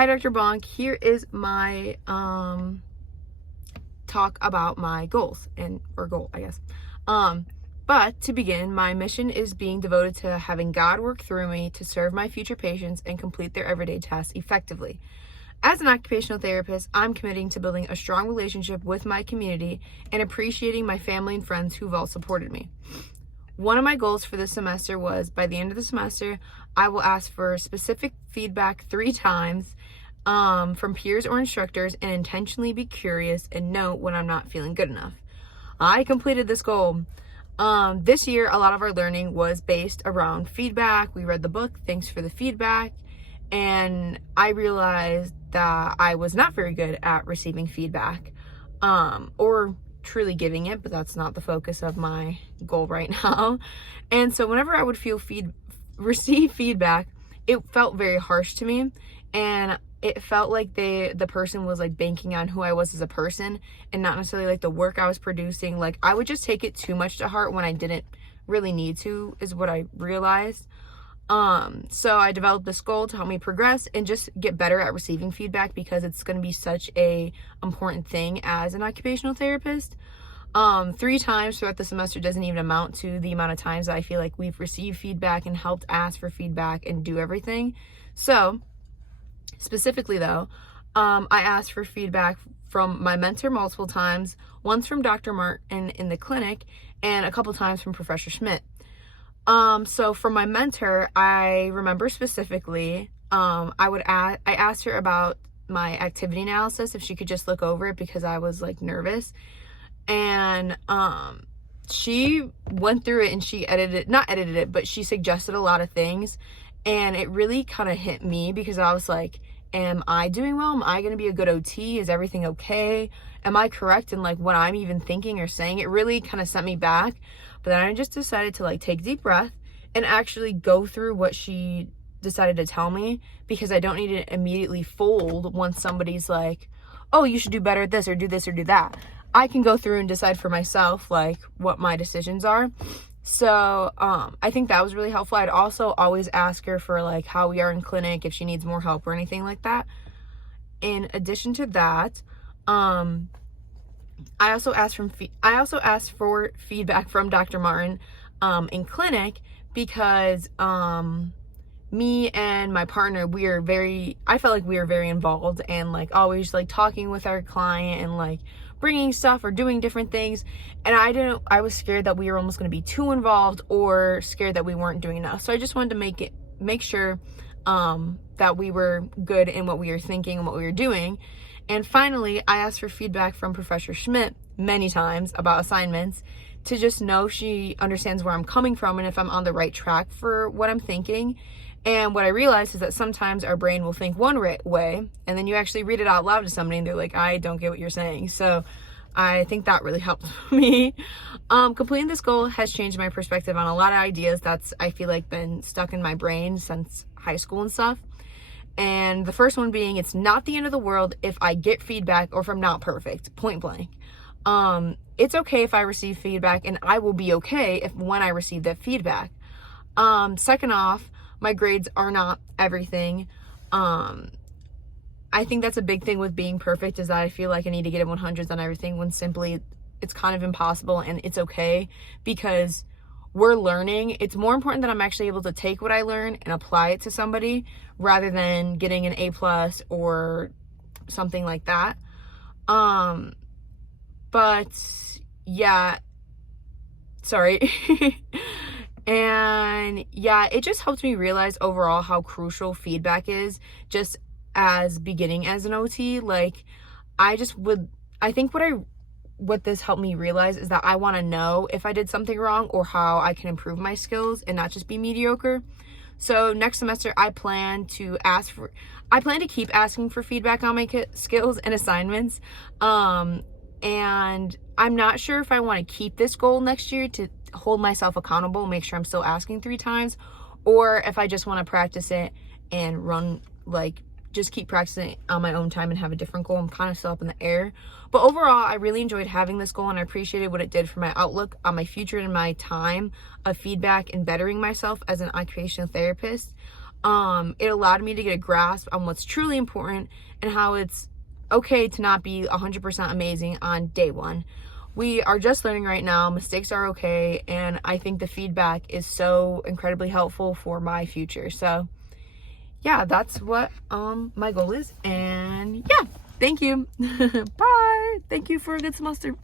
Hi, Dr. Bonk. Here is my talk about my goals or goal, I guess. But to begin, my mission is being devoted to having God work through me to serve my future patients and complete their everyday tasks effectively. As an occupational therapist, I'm committing to building a strong relationship with my community and appreciating my family and friends who've all supported me. One of my goals for this semester was, by the end of the semester, I will ask for specific feedback 3 times from peers or instructors and intentionally be curious and note when I'm not feeling good enough. I completed this goal. This year, a lot of our learning was based around feedback. We read the book, Thanks for the Feedback, and I realized that I was not very good at receiving feedback or truly giving it, but that's not the focus of my goal right now. And so whenever I would receive feedback, it felt very harsh to me, and it felt like the person was like banking on who I was as a person and not necessarily like the work I was producing. Like, I would just take it too much to heart when I didn't really need to, is what I realized. So I developed this goal to help me progress and just get better at receiving feedback, because it's going to be such a important thing as an occupational therapist. 3 times throughout the semester doesn't even amount to the amount of times that I feel like we've received feedback and helped ask for feedback and do everything. So specifically though, I asked for feedback from my mentor multiple times, once from Dr. Martin in the clinic and a couple times from Professor Schmidt. So from my mentor, I remember specifically, I asked her about my activity analysis, if she could just look over it, because I was like nervous. And, she went through it and she not edited it, but she suggested a lot of things. And it really kind of hit me, because I was like, am I doing well? Am I going to be a good OT? Is everything okay? Am I correct in like what I'm even thinking or saying? It really kind of sent me back. But then I just decided to like take a deep breath and actually go through what she decided to tell me, because I don't need to immediately fold once somebody's like, oh, you should do better at this or do that. I can go through and decide for myself like what my decisions are. So I think that was really helpful. I'd also always ask her for like how we are in clinic, if she needs more help or anything like that. In addition to that, I also asked for feedback from Dr. Martin in clinic, because me and my partner, I felt like we were very involved and like always like talking with our client and like bringing stuff or doing different things. And I was scared that we were almost going to be too involved, or scared that we weren't doing enough. So I just wanted to make sure that we were good in what we were thinking and what we were doing. And finally, I asked for feedback from Professor Schmidt many times about assignments, to just know if she understands where I'm coming from and if I'm on the right track for what I'm thinking. And what I realized is that sometimes our brain will think one way, and then you actually read it out loud to somebody and they're like, I don't get what you're saying. So I think that really helped me. Completing this goal has changed my perspective on a lot of ideas that's, I feel like, been stuck in my brain since high school and stuff. And the first one being, it's not the end of the world if I get feedback or if I'm not perfect, point blank. It's okay if I receive feedback, and I will be okay when I receive that feedback. Second off, my grades are not everything. I think that's a big thing with being perfect, is that I feel like I need to get 100s on everything, when simply it's kind of impossible, and it's okay, because we're learning. It's more important that I'm actually able to take what I learn and apply it to somebody, rather than getting an A+ or something like that. But yeah, sorry. And yeah, it just helped me realize overall how crucial feedback is, just as beginning as an OT. Like, I think what this helped me realize is that I want to know if I did something wrong or how I can improve my skills and not just be mediocre. So next semester, I plan to keep asking for feedback on my skills and assignments. And I'm not sure if I want to keep this goal next year to hold myself accountable, make sure I'm still asking 3 times, or if I just want to practice it and just keep practicing on my own time and have a different goal. I'm kind of still up in the air. But overall, I really enjoyed having this goal, and I appreciated what it did for my outlook on my future and my time of feedback and bettering myself as an occupational therapist. It allowed me to get a grasp on what's truly important and how it's okay to not be 100% amazing on day one. We are just learning right now. Mistakes are okay, and I think the feedback is so incredibly helpful for my future. So yeah, that's what my goal is. And yeah, thank you. Bye. Thank you for a good semester.